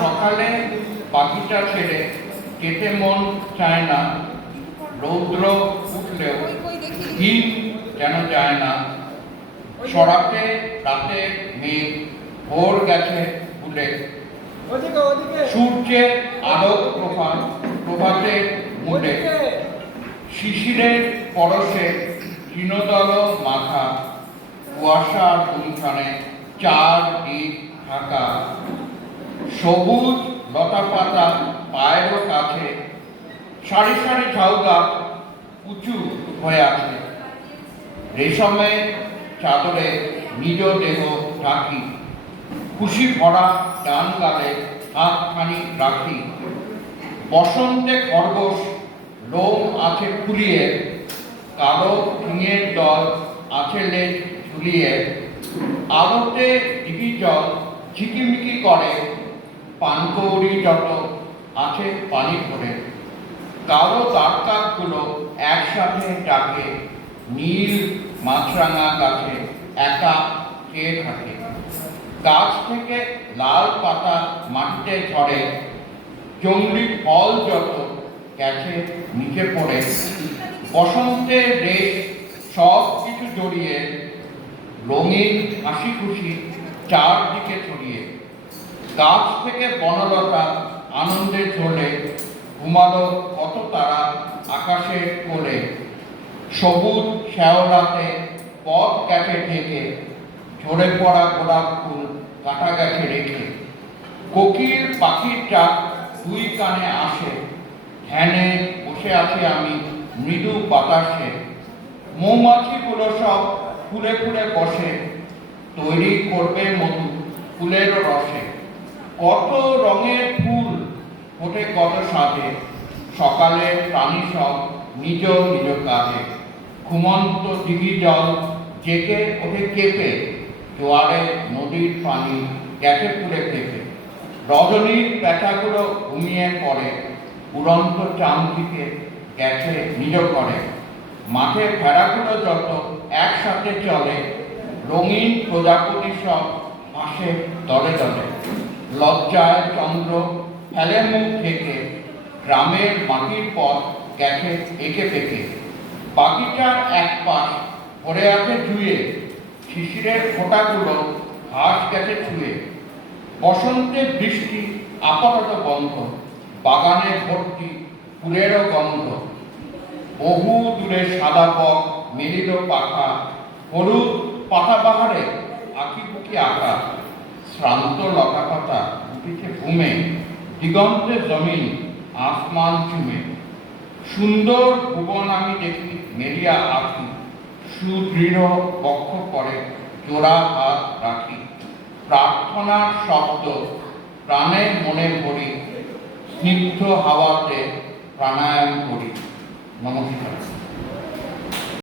সকালে পাখিটা ছেড়ে যেতে মন চায় না, রৌদ্র উঠলেও হিম যেন যায় না। সরাতে রাতে মেঘ ভোর গেছে ভুলে, সূর্যের আলো প্রভাতে মুলে, শিশিরের পরশে তৃণদল মাথা, কুয়াশার গুঞ্জনে চারদিক ঢাকা। সবুজ লতা পাতা পায়েরও কাছে, সারি সারি ঝাউ গাছ উঁচু হয়ে আছে। রেশমের চাদরে নিজ দেহ ঢাকি, খুশি ভরা ডান গালে হাতখানি রাখি। বসন্তে খরগোশ লোম আছে ফুলিয়ে, কালো ঝিঙের দল আছে লেজ ঝুলিয়ে। আলোতে দিঘি জল ঝিকিমিকি করে, পানকৌড়ি যত আছে পানি ভরে। কালো তারকাগুলো একসাথে ডাকে, নীল মাছরাঙা গাছে একা চেয়ে থাকে। গাছ থেকে লাল পাতা মাটিতে ঝরে, জংলি ফল যত গেছে নিচে পড়ে। বসন্তের রেশ সব কিছু জড়িয়ে, রঙিন হাসি খুশি চারদিকে ছড়িয়ে। গাছ থেকে বনলতা আনন্দে ঝোলে, ঘুমালো কত তারা আকাশের কোলে। সবুজ শ্যাওলাতে পথ গেছে ঢেকে, ঝরে পড়া গোলাপ ফুল কাটা গেছে রেখে। কোকিল পাখির ডাক দুই কানে আসে, ধ্যানে বসে আছি আমি মৃদু বাতাসে। মৌমাছিগুলো সব ফুলে ফুলে বসে, তৈরি করবে মধু ফুলের রসে। কত রঙের ফুল ফোটে কত সাজে, সকালে প্রাণী সব নিজ নিজ কাজে। ঘুমন্ত দিঘি জল জেগে ওঠে কেঁপে, জোয়ারে নদীর পানি গেছে ফুলে ফেঁপে। রজনীর পেঁচাগুলো ঘুমিয়ে পড়ে, উড়ন্ত চামচিকে গেছে নিজ করে। মাঠে ভেড়াগুলো যত একসাথে চলে, রঙিন প্রজাপতি সব হাসে দলে দলে। লজ্জায় চন্দ্র ফেলে মুখ ঢেকে, গ্রামের মাটির পথ গেছে এঁকে পেকে। বাগিচার এক পাশ পড়ে আছে ধুয়ে, শিশিরের ফোঁটাগুলো ঘাস গেছে ছুঁয়ে। বসন্তের বৃষ্টি আপাতত বন্ধ, বাগানে ভর্তি ফুলেরও গন্ধ। বহু দূরে সাদা বক মেলিল পাখা, হলুদ পাতাবাহারে আঁকিবুকি আঁকা। শ্রান্ত লতা পাতা উঠেছে ঘুমে, দিগন্তে জমিন আসমান চুমে। সুন্দর ভুবন আমি দেখি মেরিয়া আঁকি, সুদৃঢ় বক্ষ করে জোড়া হাত রাখি। প্রার্থনার শব্দ প্রাণে মনে ভরি, স্নিগ্ধ হাওয়াতে প্রাণায়াম করি। নমস্কার।